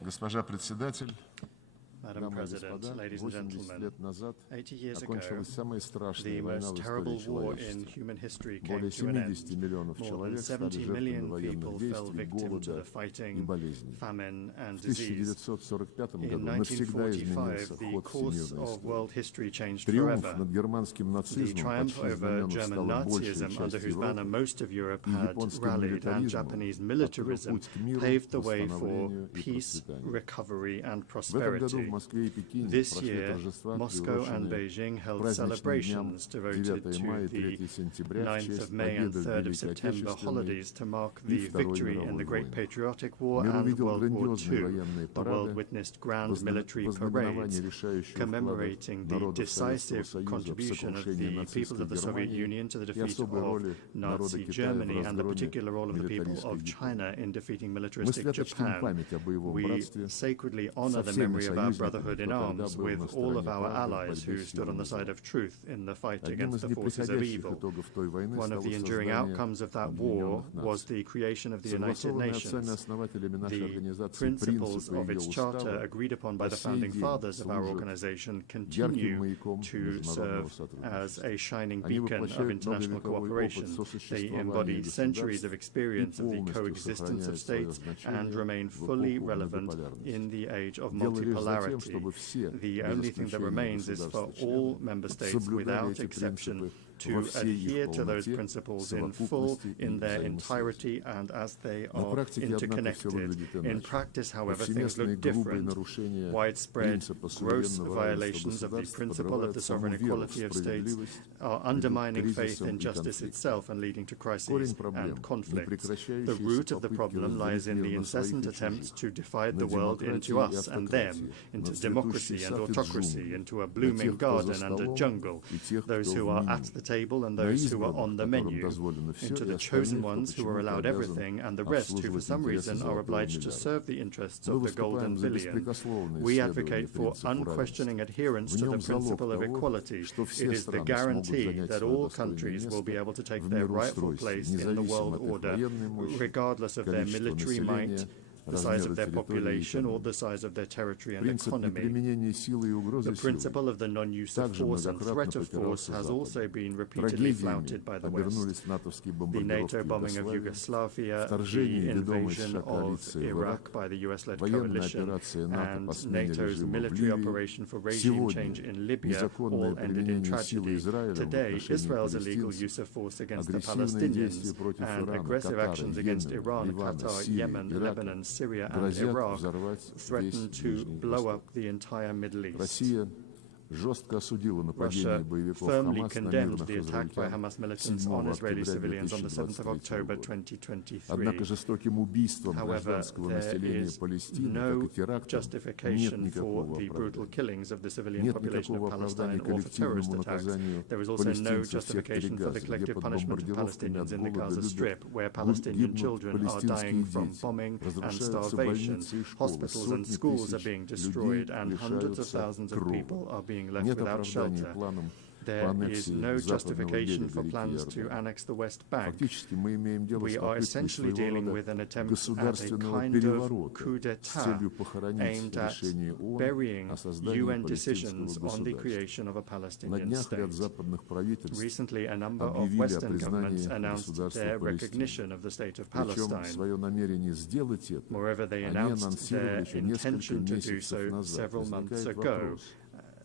Госпожа председатель, Madam дамы и President, господа, ladies and 80 gentlemen, лет назад 80 years ago, окончилась самая the страшная война most в terrible истории war in человечества. human history came Более to an 70 end. миллионов More than человек стали 70 жертвами million военных people fell действий, victim to голода the и fighting, болезней. famine, and В disease. 1945 In году навсегда изменился 1945, the ход course всемирной of world истории. history changed Триумф forever. над германским The нацизмом, под triumph чьи over знамена German встала большая Nazism, under часть whose banner Европы, most of Europe и had японским rallied, and милитаризмом Japanese открыл militarism путь к миру, paved the way for восстановлению и peace, процветанию. recovery, and В этом году в prosperity. Москве и Пекине This прошли year, торжества, Moscow and приуроченные Beijing held праздничным дням celebrations devoted 9 мая и to the 3 сентября в 9th честь of May and победы в 3rd of Великой September Отечественной holidays to mark и the Второй victory in мировой the Great войне. Patriotic War Мир and увидел World War грандиозные II. военные The world парады, witnessed grand military вознаменование parades решающего вклада commemorating the народов Советского decisive Союза в contribution of сокрушение the peoples нацистской of the Soviet Германии Union to the и defeat особой of роли народа Nazi Китая в Germany and the разгроме particular role of the people милитаристской of Японии. China in defeating Мы militaristic свято чтим Japan. память о боевом We братстве sacredly honor со the всеми memory of our союзниками, brotherhood in кто тогда arms был на with all of стороне our правды в allies борьбе who с stood on the силами side зла. of truth in the fight Одним against из the forces of неприходящих evil. итогов той войны One of стало the enduring создание outcomes of that war Объединенных was Наций. the creation of the United Согласованные отцами Nations. основателями нашей The организации principles принципы of ее its charter, устава agreed upon by по the сей founding день fathers of our служат organization, ярким continue маяком to международного serve as сотрудничества. a shining Они beacon of воплощают international многовековой опыт cooperation. They сосуществования embody centuries of государств и experience of the полностью coexistence of сохраняют свое states and значение remain в fully эпоху relevant многополярности. in the age of Дело лишь за тем, multipolarity. чтобы все, The без only thing that исключения remains is for all государства-членов, member states, соблюдали without эти exception, принципы to во всей их adhere to those полноте, principles in full, совокупности и in their взаимосвязи. entirety, and as they На are практике, однако, все interconnected. выглядит In иначе. practice, however, things Повсеместные look грубые different. нарушения Widespread, принципа gross суверенного violations равенства of the государств principle of подрывают the саму sovereign веру в equality of states справедливость, are ведут к undermining faith кризисам in и justice конфликтам. itself and leading to crises Корень проблем and — conflicts. The непрекращающиеся root of the попытки problem lies in the разделить мир на своих incessant и attempts чужих, to divide на the world into демократию и us and them, автократию, into на цветущий democracy and сад и autocracy, джунгли, into a на blooming тех, кто за garden and a столом, jungle, и тех, those кто who в are меню, at the table and на those who are избранных, on the которым menu, дозволено все, into и the остальных, chosen кто ones who are почему-то allowed обязан everything, and the rest who for обслуживать some интересы reason are золотого obliged to миллиарда. serve the interests Мы of the golden выступаем за billion. беспрекословное We исследование advocate for принципу равенства. unquestioning adherence В to the нем залог principle of того, equality. что It все is the страны смогут guarantee занять that свое all достойное countries will be able to место take в their rightful мироустройстве, place in the независимо world от их order, военной мощи, regardless of their количества military might, населения, the size of размера their территории и population, or экономики. the size of their territory and Принцип economy. неприменения силы и угрозы The силой principle of the non-use of также force and threat многократно of force попирался has Западом. also been repeatedly flouted by Трагедиями the West. обернулись натовские The бомбардировки NATO bombing of Югославии, Yugoslavia, вторжение the ведомой invasion США of коалиции в Ирак, Iraq by the US-led военная coalition, операция НАТО по and смене NATO's режима в military Ливии. operation for regime Сегодня change in Libya незаконное all ended in применение силы tragedy. Израиля в Today, отношении Israel's illegal палестинцев, use of force against the агрессивные действия Palestinians против and Ирана, aggressive Катара, actions against Йемена, Iran, Ливана, Qatar, Сирии, Yemen, Ирака Lebanon, Syria, and грозят Iraq взорвать threaten весь to Ближний blow Восток. up the entire Middle East. Россия жестко осудила нападение Russia боевиков firmly Хамас на condemned мирных the attack by израильтян Hamas militants 7 on Israeli октября civilians on the 7th of 2023 October года. 2023. Однако жестоким убийством However, гражданского there населения is Палестины, no как и терактам, нет justification никакого for the brutal оправдания. killings of the civilian Нет population никакого of оправдания Palestine or for terrorist коллективному attacks. наказанию There is also no палестинцев в секторе justification for the Газа, где collective под punishment of бомбардировками Palestinians от in the голода Gaza Strip, where любят Palestinian гибнут children are палестинские dying from дети, bombing and разрушаются starvation. больницы и школы, Hospitals and сотни schools are тысяч being людей destroyed, and hundreds of лишаются thousands of крова. people are being left Нет without оправдания shelter. планам по There is аннексии no западного justification берега for реки plans to Иордан. annex the West Bank. Фактически мы имеем дело с We are попыткой essentially своего dealing рода with an attempt at a государственного kind of переворота coup с d'etat целью похоронить aimed at решение ООН burying о создании UN палестинского decisions on the государства. creation of a На Palestinian днях ряд state. западных правительств Recently, a number of объявили о Western governments признании announced государства their Палестины. recognition of the state of Причем Palestine. свое намерение сделать это Moreover, they они announced анонсировали their еще несколько intention to do месяцев so назад. several months Возникает ago. вопрос,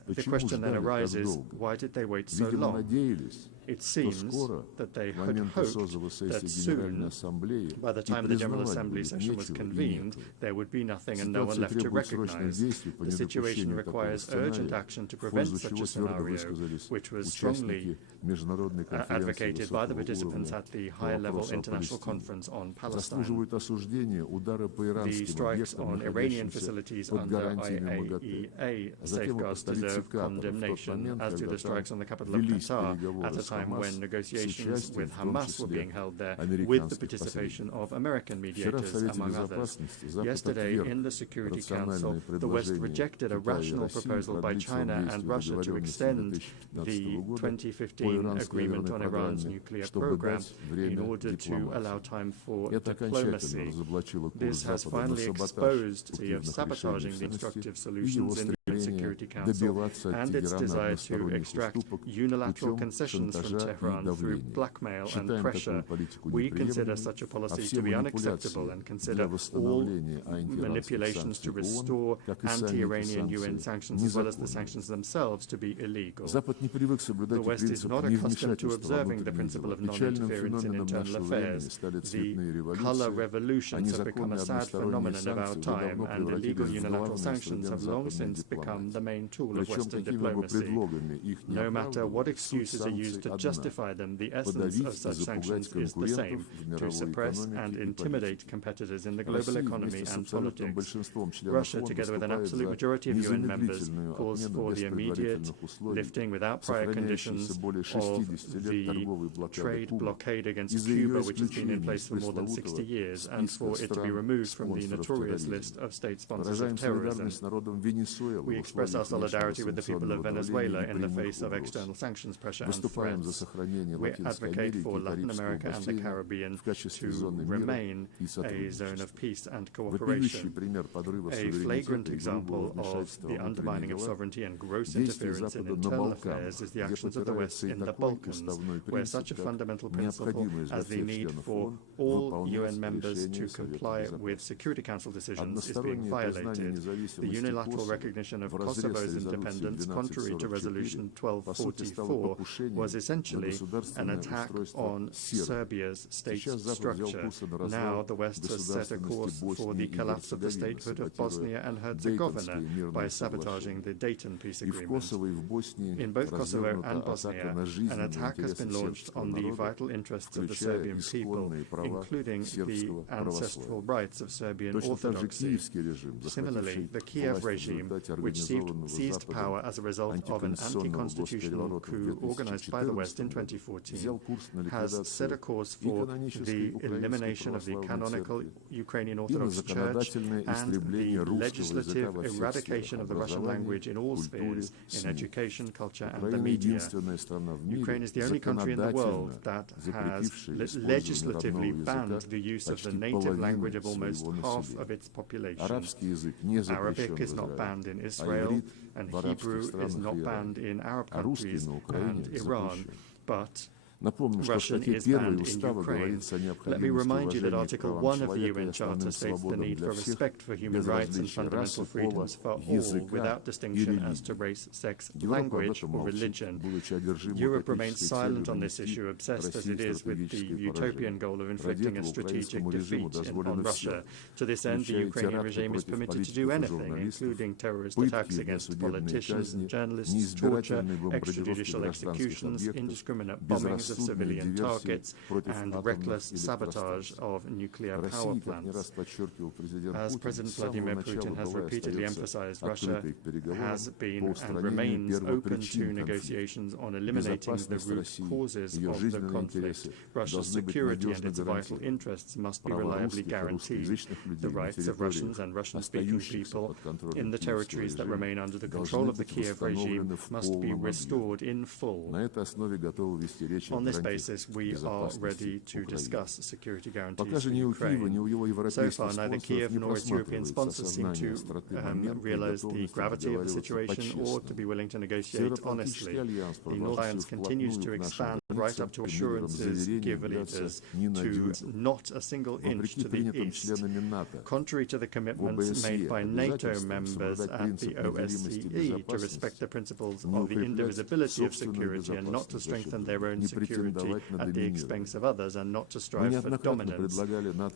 The почему question then ждали так arises, долго? why did they wait so Видимо, long? надеялись, It что seems скоро, that they к had моменту hoped созыва that сессии Генеральной soon, Ассамблеи, by the и time the General признавать Assembly будет session was нечего и convened, некого. there would be nothing and no one Ситуация left to требует срочных recognize. действий по The situation недопущению такого requires urgent сценария, action to в prevent пользу such чего a твердо scenario, высказались which was strongly участники международной конференции advocated by the высокого participants уровня at the по high-level вопросу о international Палестине. conference on Palestine. Заслуживают осуждения удары по The иранским strikes объектам, on Iranian находящимся facilities под under гарантиями МАГАТЭ, IAEA а затем и по safeguards столице deserve Катара в тот condemnation, момент, as do когда the strikes там on the capital of велись Qatar at переговоры a с time time when Хамас с negotiations участием, with в том Hamas were числе, being held there with the американских participation посредников. of American Вчера в mediators, Совете among others. Безопасности Запад Yesterday, отверг in the Security Council, рациональное the West предложение rejected a Китая и rational России proposal by продлить срок China and действия Russia to договоренности extend 2015 the года по 2015 иранской agreement ядерной on Iran's программе, nuclear чтобы program дать in время order to allow дипломатии. time for Это окончательно diplomacy. разоблачило курс This has Запада на finally саботаж exposed the of эффективных sabotaging решений the в constructive и его solutions in the UN стремление Security Council добиваться от and its Тегерана desire to односторонних extract уступок unilateral путем concessions from шантажа и Tehran through давления. blackmail and Считаем pressure. такую политику We consider неприемлемой, such a а policy все to be unacceptable and манипуляции consider для all восстановления антииранских manipulations to санкций ООН, restore как и сами эти anti-Iranian UN санкции, sanctions as well as the незаконны. sanctions themselves to be illegal. Запад не привык The соблюдать и West is принцип not accustomed to невмешательства во observing the внутренние principle дела. of Печальным non-interference in феноменом internal нашего времени affairs. стали The цветные color революции, а revolutions have become a незаконные sad односторонние phenomenon of our санкции уже time, давно and illegal превратились в unilateral главный sanctions have инструмент long западной since become the дипломатии. main tool of Причем Western какими бы diplomacy. предлогами их не No matter what оправдывали, суть excuses are used to санкций одна justify them, the – essence подавить of и such sanctions запугать is the same: конкурентов в to мировой suppress and экономике и intimidate политике. competitors in the global Россия economy вместе с and абсолютным politics. большинством членов Russia, ООН together with an выступает absolute за majority of UN members, незамедлительную calls отмену for без the immediate предварительных условий lifting without prior conditions сохраняющейся более of 60 лет the торговой блокады trade Кубы blockade и against за ее Cuba, which has been in исключение place из for more than 60 пресловутого years, and списка for it to be стран removed from the спонсоров notorious терроризма. list of state sponsors Выражаем of terrorism. солидарность с народом Венесуэлы We в express our условиях solidarity with the people внешнего of санкционного Venezuela давления и in the прямых face of угроз. external sanctions pressure and Выступаем за threats. сохранение We Латинской advocate Америки for и Latin Карибского America and the бассейна Caribbean в качестве to зоны мира remain и a zone of сотрудничества. peace and Вопиющий cooperation. пример подрыва A flagrant суверенитета и грубого example of вмешательства the в undermining внутренние of дела sovereignty and gross действия interference in Запада на internal Балканах, affairs is the где actions of the West попирается и in the такой Balkans, уставной where such a принцип, как fundamental principle необходимость as the для всех need членов for ООН all UN выполнять members to решения Совета comply with Безопасности. Security Council decisions is being Одностороннее признание violated. The независимости unilateral Косово recognition of вразрез с Kosovo's резолюцией independence, contrary to 1244 Resolution по сути стало 1244, покушением was на essentially an государственное attack устройство on Сербии. Serbia's state Сейчас Запад взял structure. курс на Now развал the West has set a course государственности for Боснии the и collapse of the Герцеговины, statehood of саботируя Bosnia and Herzegovina Дейтонские by мирные sabotaging соглашения. the Dayton peace И в agreement. Косово, и в Боснии In both Kosovo and развернута атака Bosnia, на an жизненные attack has интересы been launched сербского on the народа, vital interests of the включая Serbian people, исконные права including the сербского ancestral православия. rights of Serbian Точно так же Orthodoxy. киевский режим, Similarly, захвативший the Kiev власть в regime, результате which организованного seized power Западом as a result of an антиконституционного anti-constitutional госпереворота в coup organized by the West in 2014 году, взял 2014, курс на has set a ликвидацию course и for канонической the украинской elimination of the православной canonical церкви, Ukrainian и на Orthodox Church законодательное and истребление the русского языка legislative во всех eradication сферах of the Russian образования, language in all культуре, spheres, in СМИ. education, culture, and the Украина media. единственная страна в мире, Ukraine is the only country in the world законодательно that has запретившая использование legislatively родного banned языка the use of the почти native language половины of almost своего half населения. of its population. Арабский язык не запрещен Arabic в is not Израиле, banned in а Israel, иврит and в арабских Hebrew is странах not и banned Иране, in Arab а русский countries на Украине and Iran. запрещен. But Напомню, что в Russian статье is 1 banned in Устава Ukraine. говорится о Let me необходимости remind you that уважения к Article правам 1 of the человека и UN Charter основным states the свободам need для for всех, respect for human без rights and различия fundamental расы, пола, freedoms for all, языка without и distinction as to религии. race, sex, Европа об language, этом or молчит, religion. будучи одержима Europe remains утопической silent целью on this нанести issue, obsessed as России it is with the стратегическое utopian поражение. goal of Ради inflicting a этого strategic украинскому режиму defeat on дозволено все, Russia. To this end, the включая Ukrainian теракты regime is против permitted to политиков do и anything, журналистов, including terrorist пытки, attacks against несудебные politicians казни, and journalists, torture, неизбирательные бомбардировки extrajudicial гражданских executions, объектов, indiscriminate bombings of безрассудные civilian диверсии targets, против and атомных reckless sabotage электростанций. of nuclear power Россия, как не plants. раз подчеркивал президент As Путин, President с самого Vladimir начала Putin has была и repeatedly остается emphasized, Russia открытой к переговорам has по been and устранению remains open to первопричин конфликта. negotiations on eliminating the Безопасность root России, causes ее of the жизненные conflict. интересы Russia's должны быть security and надежно its vital гарантированы. interests must be Права reliably русских и guaranteed. русскоязычных The людей на rights of Russians территориях, and Russian-speaking остающихся people под контролем in the киевского territories that режима, remain under the должны control of the быть Kiev regime восстановлены в must be полном restored объеме. in full. На этой основе готовы вести речь о On this гарантиях basis, we are безопасности ready to Украины. discuss security guarantees Пока же for ни у Киева, ни Ukraine. у его So европейских far, neither спонсоров Kiev не nor its European просматривается sponsors seem осознание to остроты момента и realize the готовности gravity of the договариваться situation or to be по-честному. willing to negotiate honestly. Североатлантический альянс, The North Alliance продолжавший continues to вплотную к нашим expand right up to границам, assurances заверением given является leaders to ненадежным. not a single inch Вопреки to the принятым east. членами НАТО, Contrary to the commitments ОБСЕ made by NATO обязательствам members соблюдать at принцип the неделимости OSCE to respect безопасности, the principles не of the укреплять indivisibility of собственную security and not to безопасность за счет strengthen their own не security security at the expense of others and not to strive for dominance.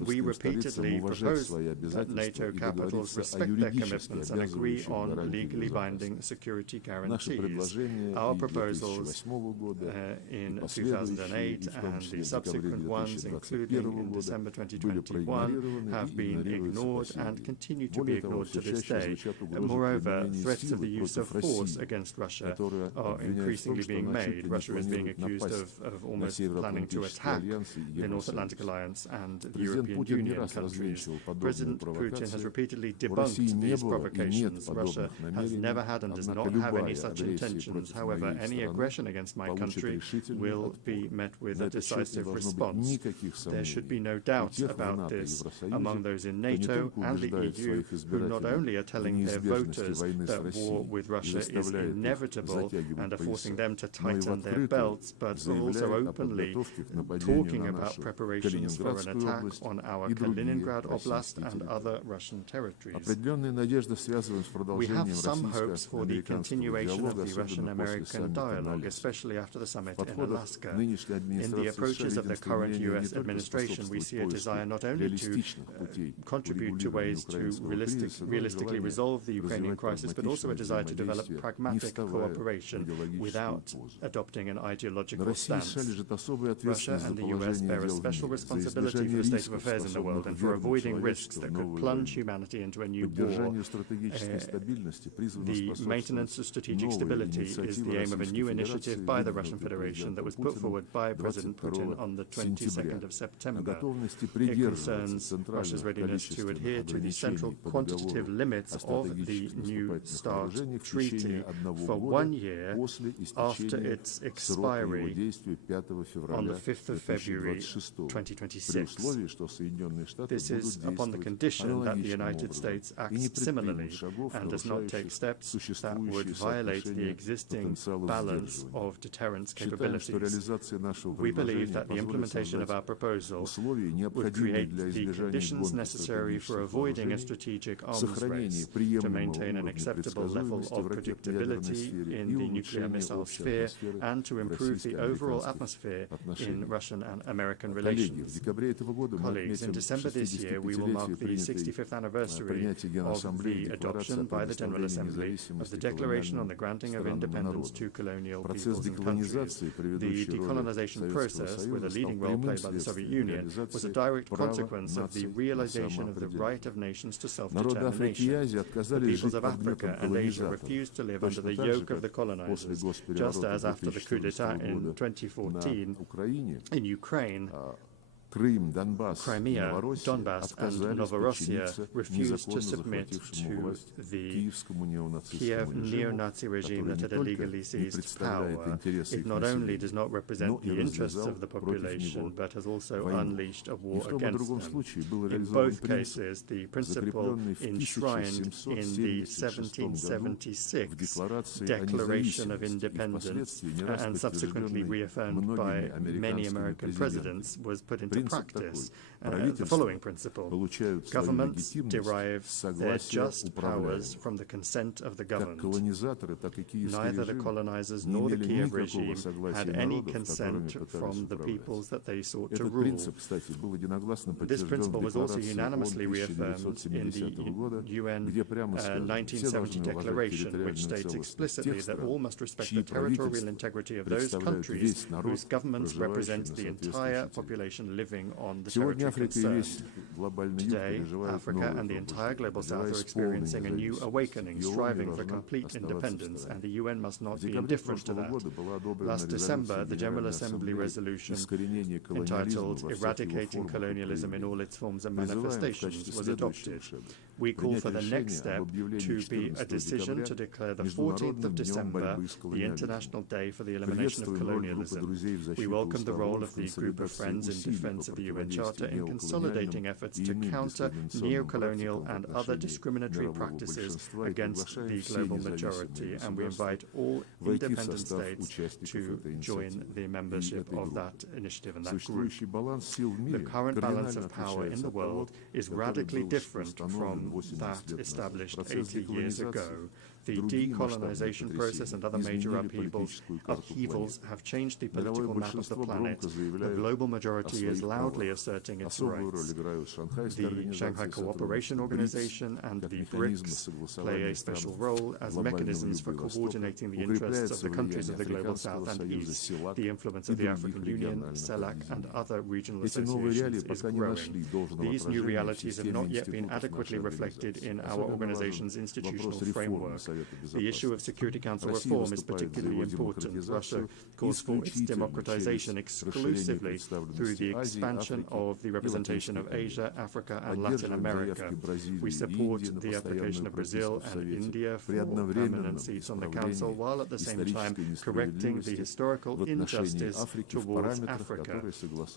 We repeatedly propose that NATO capitals respect their commitments and agree on legally binding security guarantees. Our proposals in 2008 and the subsequent ones, including in December 2021, have been ignored and continue to be ignored to this day. Moreover, threats of the use of force against Russia are increasingly being made. Russia is being accused of almost planning to attack the North Atlantic Alliance and the European Union countries. President Putin has repeatedly debunked these provocations. Russia has never had and does not have any such intentions. However, any aggression against my country will be met with a decisive response. There should be no doubt about this among those in NATO and the EU, who not only are telling their voters that war with Russia is inevitable and are forcing them to tighten their belts, but are also openly talking about preparations for an attack on our Kaliningrad Oblast and other Russian territories. We have some hopes for the continuation of the Russian-American dialogue, especially after the summit in Alaska. In the approaches of the current U.S. administration, we see a desire not only to contribute to ways to realistically resolve the Ukrainian crisis, but also a desire to develop pragmatic cooperation without adopting an ideological stance. Russia and the U.S. bear a special responsibility for the state of affairs in the world and for avoiding risks that could plunge humanity into a new war. The maintenance of strategic stability is the aim of a new initiative by the Russian Federation that was put forward by President Putin on the 22nd of September. It concerns Russia's readiness to adhere to the central quantitative limits of the New START Treaty for 1 year after its expiry on the 5th of February 2026. This is upon the condition that the United States acts similarly and does not take steps that would violate the existing balance of deterrence capabilities. We believe that the implementation of our proposal would create the conditions necessary for avoiding a strategic arms race, to maintain an acceptable level of predictability in the nuclear missile sphere, and to improve the overall atmosphere in Russian and American relations. Colleagues, in December this year, we will mark the 65th anniversary of the adoption by the General Assembly of the Declaration on the Granting of Independence to Colonial Peoples and Countries. The decolonization process, with a leading role played by the Soviet Union, was a direct consequence of the realization of the right of nations to self-determination. The peoples of Africa and Asia refused to live under the yoke of the colonizers, just as after the coup d'etat in 2014 in Ukraine, Crimea, Donbass, and Novorossiya refused to submit to the Kiev neo-Nazi regime that had illegally seized power. It not only does not represent the interests of the population, but has also unleashed a war against them. In both cases, the principle enshrined in the 1776 Declaration of Independence and subsequently reaffirmed by many American presidents was put into practice. The following principle: governments derive their just powers from the consent of the governed. Neither the colonizers nor the Kiev regime had any consent from the peoples that they sought to rule. This principle was also unanimously reaffirmed in the UN 1970 Declaration, which states explicitly that all must respect the territorial integrity of those countries whose governments represent the entire population living on the territory concerned. Today, Africa and the entire Global South are experiencing a new awakening, striving for complete independence, and the UN must not be indifferent to that. Last December, the General Assembly resolution entitled Eradicating Colonialism in All Its Forms and Manifestations was adopted. We call for the next step to be a decision to declare the 14th of December the International Day for the Elimination of Colonialism. We welcome the role of the Group of Friends in defense of the UN Charter in consolidating efforts to counter neo-colonial and other discriminatory practices against the global majority, and we invite all independent states to join the membership of that initiative and that group. The current balance of power in the world is radically different from that established 80 years ago. The decolonization process and other major upheavals have changed the political map of the planet. The global majority is loudly asserting its rights. The Shanghai Cooperation Organization and the BRICS play a special role as mechanisms for coordinating the interests of the countries of the Global South and East. The influence of the African Union, CELAC, and other regional associations is growing. These new realities have not yet been adequately reflected in our organization's institutional framework. The issue of Security Council reform is particularly important. Russia calls for its democratization exclusively through the expansion of the representation of Asia, Africa, and Latin America. We support the application of Brazil and India for permanent seats on the Council, while at the same time correcting the historical injustice towards Africa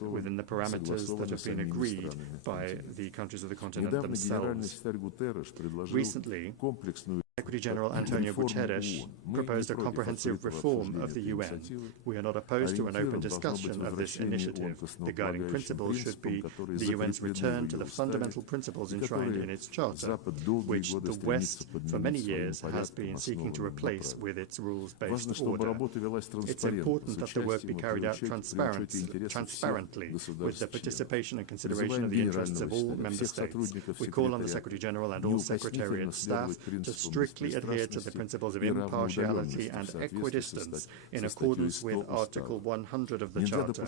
within the parameters that have been agreed by the countries of the continent themselves. Recently, Secretary General Antonio Guterres proposed a comprehensive reform of the UN. We are not opposed to an open discussion of this initiative. The guiding principle should be the UN's return to the fundamental principles enshrined in its charter, which the West for many years has been seeking to replace with its rules-based order. It's important that the work be carried out transparently with the participation and consideration of the interests of all member states. We call on the Secretary General and all Secretariat staff to strictly adhere to the principles of impartiality and equidistance in accordance with Article 100 of the Charter.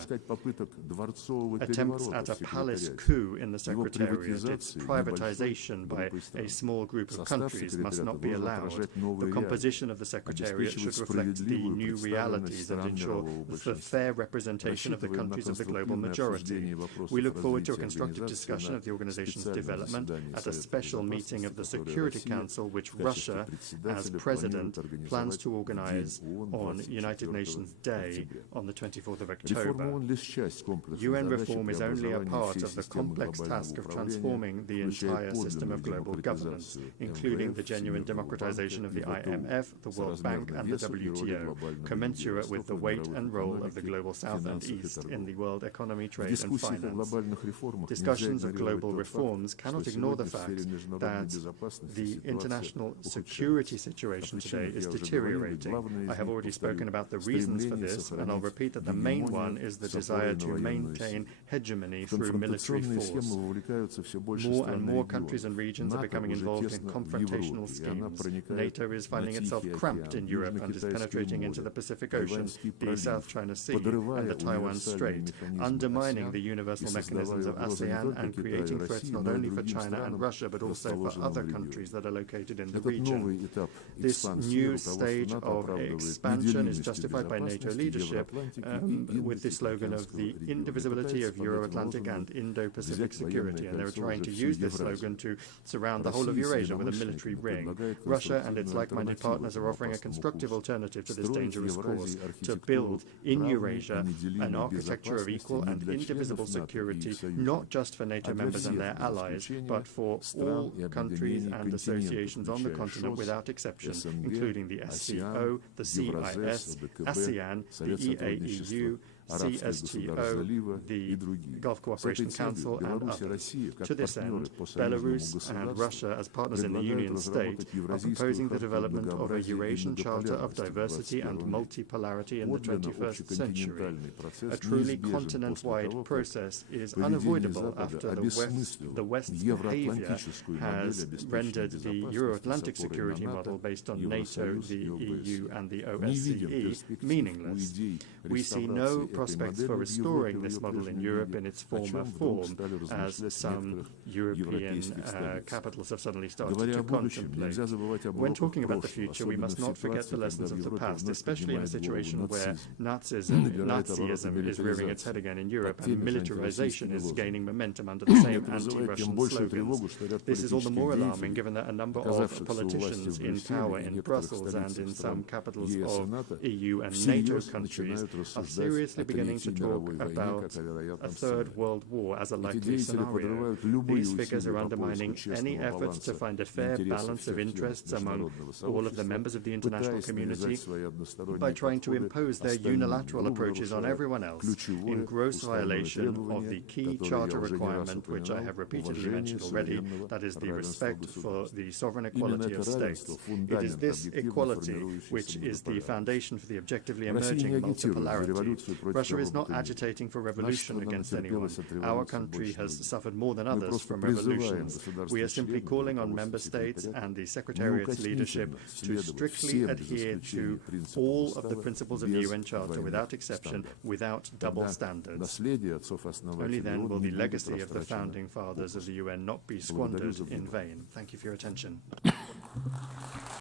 Attempts at a palace coup in the Secretariat, its privatization by a small group of countries, must not be allowed. The composition of the Secretariat should reflect the new realities and ensure the fair representation of the countries of the global majority. We look forward to a constructive discussion of the organization's development at a special meeting of the Security Council, which Russia, as President, plans to organize on United Nations Day on the 24th of October. UN reform is only a part of the complex task of transforming the entire system of global governance, including the genuine democratization of the IMF, the World Bank, and the WTO, commensurate with the weight and role of the Global South and East in the world economy, trade, and finance. Discussions of global reforms cannot ignore the fact that the international security situation today is deteriorating. I have already spoken about the reasons for this, and I'll repeat that the main one is the desire to maintain hegemony through military force. More and more countries and regions are becoming involved in confrontational schemes. NATO is finding itself cramped in Europe and is penetrating into the Pacific Ocean, the South China Sea, and the Taiwan Strait, undermining the universal mechanisms of ASEAN and creating threats not only for China and Russia, but also for other countries that are located in the region. This new stage of expansion is justified by NATO leadership with the slogan of the indivisibility of Euro-Atlantic and Indo-Pacific security, and they're trying to use this slogan to surround the whole of Eurasia with a military ring. Russia and its like-minded partners are offering a constructive alternative to this dangerous course, to build in Eurasia an architecture of equal and indivisible security, not just for NATO members and their allies, but for all countries and associations on the continent without exception, including the SCO, the CIS, ASEAN, the EAEU, CSTO, the Gulf Cooperation Council, and others. To this end, Belarus and Russia, as partners in the Union State, are proposing the development of a Eurasian Charter of Diversity and Multipolarity in the 21st century. A truly continent-wide process is unavoidable after the West's behavior has rendered the Euro-Atlantic security model based on NATO, the EU, and the OSCE meaningless. We see no prospects for restoring this model in Europe in its former form, as some European capitals have suddenly started to contemplate. When talking about the future, we must not forget the lessons of the past, especially in a situation where Nazism is rearing its head again in Europe and militarization is gaining momentum under the same anti-Russian slogans. This is all the more alarming given that a number of politicians in power in Brussels and in some capitals of EU and NATO countries are seriously beginning to talk about a third world war as a likely scenario. These figures are undermining any efforts to find a fair balance of interests among all of the members of the international community by trying to impose their unilateral approaches on everyone else, in gross violation of the key charter requirement, which I have repeatedly mentioned already, that is the respect for the sovereign equality of states. It is this equality which is the foundation for the objectively emerging multipolarity. Russia is not agitating for revolution against anyone. Our country has suffered more than others from revolutions. We are simply calling on member states and the Secretariat's leadership to strictly adhere to all of the principles of the UN Charter without exception, without double standards. Only then will the legacy of the founding fathers of the UN not be squandered in vain. Thank you for your attention.